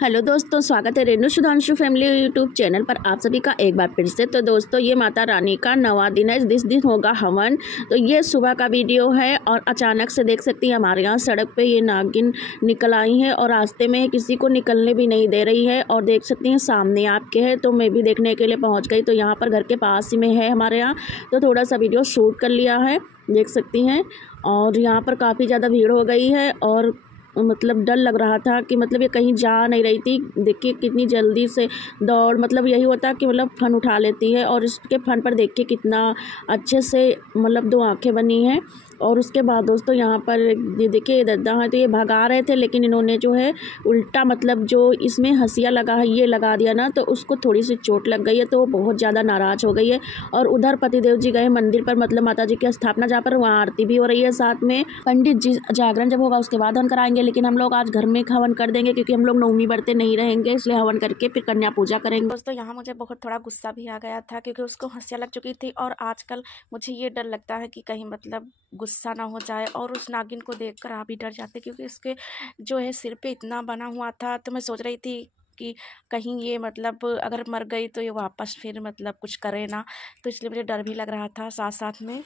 Hello दोस्तों, स्वागत है Renu Sudhanshu family YouTube channel पर आप सभी का एक बार फिर से। तो दोस्तों, ये माता रानी का 9वां दिन है। इस दिन होगा हवन। तो ये सुबह का वीडियो है और अचानक से देख सकती हैं हमारे यहाँ सड़क पे ये नागिन निकल आई है और रास्ते में किसी को निकलने भी नहीं दे रही है। और देख सकती हैं सामने आपके है, तो मैं भी देखने के लिए पहुँच गई। तो यहाँ पर घर के पास ही में है हमारे यहाँ, तो थोड़ा सा वीडियो शूट कर लिया है, देख सकती हैं। और यहाँ पर काफ़ी ज़्यादा भीड़ हो गई है और मतलब डर लग रहा था कि मतलब ये कहीं जा नहीं रही थी। देखिए कितनी जल्दी से दौड़, मतलब यही होता कि मतलब फन उठा लेती है। और इसके फन पर देखिए कितना अच्छे से मतलब 2 आँखें बनी हैं। और उसके बाद दोस्तों यहाँ पर ये देखिए ये दद्दा है, तो ये भगा रहे थे, लेकिन इन्होंने जो है उल्टा मतलब जो इसमें हंसिया लगा है ये लगा दिया ना, तो उसको थोड़ी सी चोट लग गई है, तो वो बहुत ज़्यादा नाराज़ हो गई है। और उधर पतिदेव जी गए मंदिर पर, मतलब माता जी की स्थापना जहाँ पर, वहाँ आरती भी हो रही है साथ में। पंडित जी जागरण जब होगा उसके बाद हवन कराएंगे, लेकिन हम लोग आज घर में हवन कर देंगे क्योंकि हम लोग नवमी बरते नहीं रहेंगे, इसलिए हवन करके फिर कन्या पूजा करेंगे। दोस्तों यहाँ मुझे बहुत थोड़ा गुस्सा भी आ गया था क्योंकि उसको हंसिया लग चुकी थी। और आजकल मुझे ये डर लगता है कि कहीं मतलब गुस्सा ना हो जाए और उस नागिन को देखकर आप भी डर जाते, क्योंकि उसके जो है सिर पे इतना बना हुआ था। तो मैं सोच रही थी कि कहीं ये मतलब अगर मर गई तो ये वापस फिर मतलब कुछ करे ना, तो इसलिए मुझे डर भी लग रहा था साथ साथ में।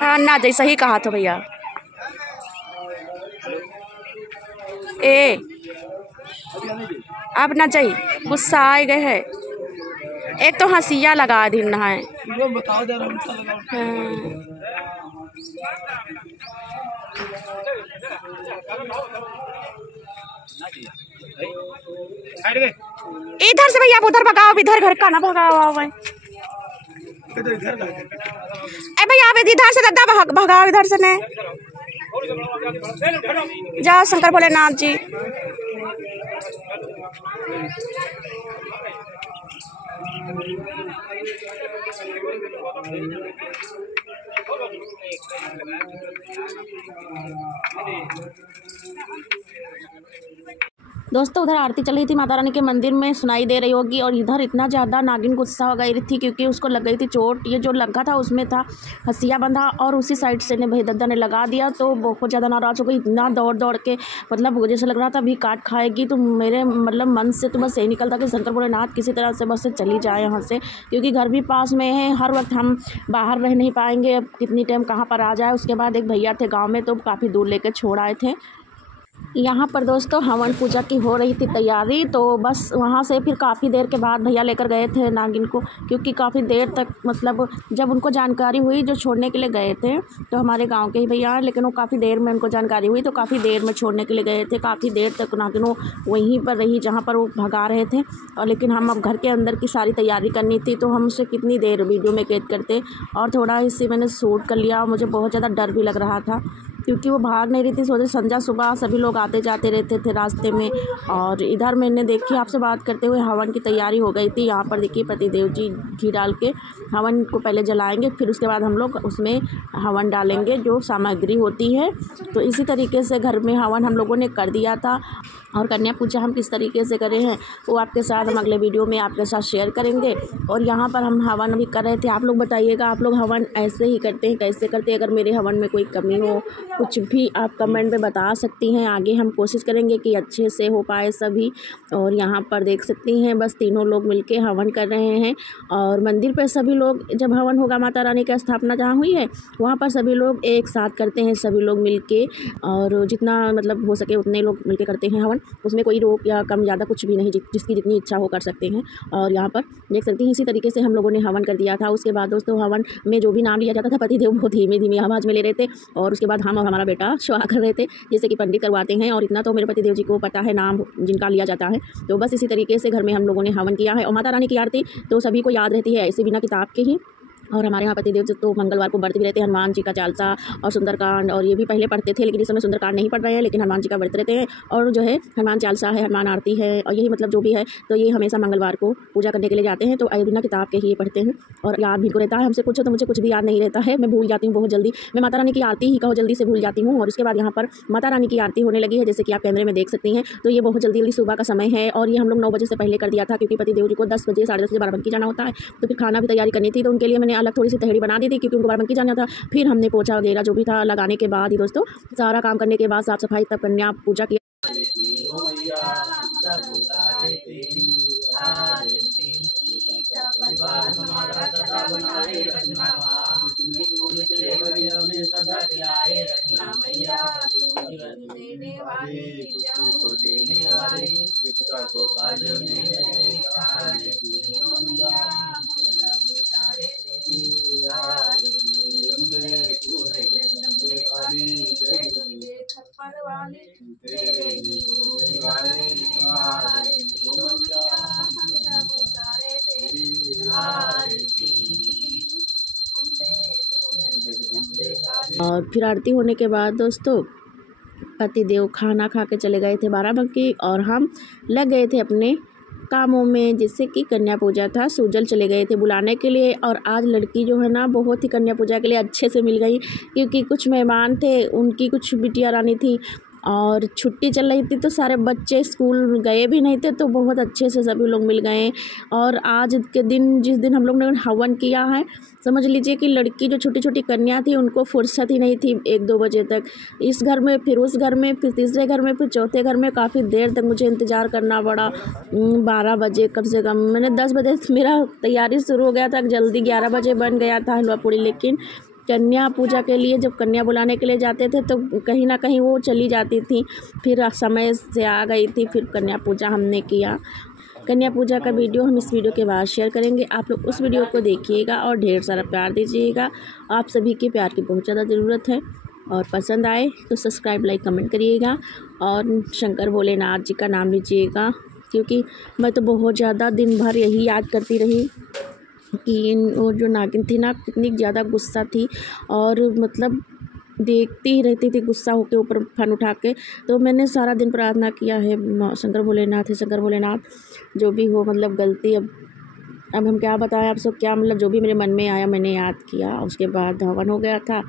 हाँ ना, जैसा ही कहा था भैया। ए अब ना जाई, गुस्सा आ गए है। एक तो हंसिया लगा दिन है। इधर से भैया, आप उधर भगाओ, इधर घर का ना भगाओ। ए भैया आप इधर से दादा भगाओ, इधर से ने जा शंकर भोलेनाथ जी। दोस्तों उधर आरती चल रही थी माता रानी के मंदिर में, सुनाई दे रही होगी। और इधर इतना ज़्यादा नागिन गुस्सा हो गई थी क्योंकि उसको लग गई थी चोट। ये जो लगा था उसमें था हंसिया बंधा और उसी साइड से ने भाई दद्दा ने लगा दिया, तो बहुत ज़्यादा नाराज़ हो गई। इतना दौड़ दौड़ के मतलब जैसे लग रहा था अभी काट खाएगी। तो मेरे मतलब मन से तो बस यही निकलता कि शंकर भोलेनाथ किसी तरह से बस चली जाए यहाँ से, क्योंकि घर भी पास में है। हर वक्त हम बाहर रह नहीं पाएंगे, अब कितनी टाइम कहाँ पर आ जाए। उसके बाद एक भैया थे गाँव में, तो काफ़ी दूर लेकर छोड़ आए थे। यहाँ पर दोस्तों हवन पूजा की हो रही थी तैयारी, तो बस वहाँ से फिर काफ़ी देर के बाद भैया लेकर गए थे नागिन को, क्योंकि काफ़ी देर तक मतलब जब उनको जानकारी हुई, जो छोड़ने के लिए गए थे, तो हमारे गांव के ही भैया हैं, लेकिन वो काफ़ी देर में उनको जानकारी हुई, तो काफ़ी देर में छोड़ने के लिए गए थे। काफ़ी देर तक नागिन वो वहीं पर रही जहाँ पर वो भगा रहे थे। और लेकिन हम अब घर के अंदर की सारी तैयारी करनी थी, तो हम उसे कितनी देर वीडियो में कैद करते। और थोड़ा इससे मैंने शूट कर लिया। मुझे बहुत ज़्यादा डर भी लग रहा था क्योंकि वो भाग नहीं रही थी। सोचे संध्या सुबह सभी लोग आते जाते रहते थे रास्ते में। और इधर मैंने देखी आपसे बात करते हुए हवन की तैयारी हो गई थी। यहाँ पर देखिए पतिदेव जी घी डाल के हवन को पहले जलाएंगे, फिर उसके बाद हम लोग उसमें हवन डालेंगे जो सामग्री होती है। तो इसी तरीके से घर में हवन हम लोगों ने कर दिया था। और कन्या पूजा हम किस तरीके से करे हैं वो आपके साथ हम अगले वीडियो में आपके साथ शेयर करेंगे। और यहाँ पर हम हवन भी कर रहे थे। आप लोग बताइएगा, आप लोग हवन ऐसे ही करते हैं, कैसे करते हैं? अगर मेरे हवन में कोई कमी हो, कुछ भी आप कमेंट में बता सकती हैं। आगे हम कोशिश करेंगे कि अच्छे से हो पाए सभी। और यहाँ पर देख सकती हैं बस तीनों लोग मिलके हवन कर रहे हैं। और मंदिर पर सभी लोग, जब हवन होगा माता रानी की स्थापना जहाँ हुई है, वहाँ पर सभी लोग एक साथ करते हैं, सभी लोग मिलके। और जितना मतलब हो सके उतने लोग मिलके करते हैं हवन। उसमें कोई रोक या कम ज़्यादा कुछ भी नहीं, जिसकी जितनी इच्छा हो कर सकते हैं। और यहाँ पर देख सकती हैं इसी तरीके से हम लोगों ने हवन कर दिया था। उसके बाद दोस्तों हवन में जो भी नाम लिया जाता था, पतिदेव बहुत धीमे धीमे आवाज़ में ले रहे थे। और उसके बाद हम और हमारा बेटा श्वा कर रहे थे, जैसे कि पंडित करवाते हैं। और इतना तो मेरे पतिदेव जी को पता है नाम जिनका लिया जाता है। तो बस इसी तरीके से घर में हम लोगों ने हवन किया है। और माता रानी की आरती तो सभी को याद रहती है ऐसे बिना किताब के ही। और हमारे यहाँ पतिदेव जी तो मंगलवार को व्रत भी रहते हैं, हनुमान जी का चालीसा और सुंदरकांड। और ये भी पहले पढ़ते थे, लेकिन इस समय सुंदरकांड नहीं पढ़ रहे हैं, लेकिन हनुमान जी का व्रत रहते हैं। और जो है हनुमान चालीसा है, हनुमान आरती है, और यही मतलब जो भी है, तो ये हमेशा मंगलवार को पूजा करने के लिए जाते हैं। तो बिना किताब के ही ये पढ़ते हैं। और याद भी को रहता है। हमसे पूछो तो मुझे कुछ भी याद नहीं रहता है, मैं भूल जाती हूँ बहुत जल्दी। मैं माता रानी की आरती ही कहो जल्दी से भूल जाती हूँ। और उसके बाद यहाँ पर माता रानी की आरती होने लगी है, जैसे कि आप कैमरे में देख सकती हैं। तो ये बहुत जल्दी जल्दी सुबह का समय है। और ये हम लोग 9 बजे से पहले कर दिया था, क्योंकि पतिदेव जी को 10 बजे, 10:30 बजे बाराबंकी जाना होता है। तो फिर खाना भी तैयारी करनी थी, तो उनके लिए मैंने अलग थोड़ी सी तहरी बना दी थी, क्योंकि उनको बाराबंकी जाना था। फिर हमने पोछा वगैरह जो भी था लगाने के बाद ही दोस्तों, सारा काम करने के बाद साफ सफाई, तब कन्या पूजा किया। ओ मैया हम सब उतारे तेरी आरती। परिवार हमारा सदा बनाए रखना माँ, फूल के बगिया में सदा खिलाए रखना मैया। जीवन देने वाली, खुशी को देने वाली, विपदा को काल में है आरती। ओ मैया हम सब उतारे तेरी आरती। अम्बे तू है जगदम्बे काली, जय दुर्गे छप्पर वाली, तेरे ही गुण गाए आरती। ओ मैया हम सब उतारे तेरी आरती। अम्बे तू है जगदम्बे काली। और फिर आरती होने के बाद दोस्तों पतिदेव खाना खा के चले गए थे बाराबंकी और हम लग गए थे अपने कामों में, जिससे कि कन्या पूजा था। सुजल चले गए थे बुलाने के लिए और आज लड़की जो है ना बहुत ही कन्या पूजा के लिए अच्छे से मिल गई, क्योंकि कुछ मेहमान थे, उनकी कुछ बिटिया रानी थी और छुट्टी चल रही थी तो सारे बच्चे स्कूल गए भी नहीं थे, तो बहुत अच्छे से सभी लोग मिल गए। और आज के दिन जिस दिन हम लोग ने हवन किया है, समझ लीजिए कि लड़की जो छोटी छोटी कन्या थी उनको फुर्सत ही नहीं थी 1-2 बजे तक। इस घर में फिर उस घर में, फिर तीसरे घर में, फिर चौथे घर में, काफ़ी देर तक मुझे इंतज़ार करना पड़ा। 12 बजे कम से कम, मैंने 10 बजे मेरा तैयारी शुरू हो गया था, जल्दी 11 बजे बन गया था हलवा पूड़ी। लेकिन कन्या पूजा के लिए जब कन्या बुलाने के लिए जाते थे तो कहीं ना कहीं वो चली जाती थी, फिर समय से आ गई थी, फिर कन्या पूजा हमने किया। कन्या पूजा का वीडियो हम इस वीडियो के बाद शेयर करेंगे, आप लोग उस वीडियो को देखिएगा और ढेर सारा प्यार दीजिएगा। आप सभी के प्यार की बहुत ज़्यादा ज़रूरत है और पसंद आए तो सब्सक्राइब, लाइक, कमेंट करिएगा और शंकर भोलेनाथ जी का नाम लीजिएगा, क्योंकि मैं तो बहुत ज़्यादा दिन भर यही याद करती रही कि वो जो नागिन थी ना कितनी ज़्यादा गुस्सा थी और मतलब देखती ही रहती थी गुस्सा होकर ऊपर फन उठा के। तो मैंने सारा दिन प्रार्थना किया है शंकर भोलेनाथ है, शंकर भोलेनाथ जो भी हो, मतलब गलती अब हम क्या बताएं आप सब, क्या मतलब जो भी मेरे मन में आया मैंने याद किया। उसके बाद हवन हो गया था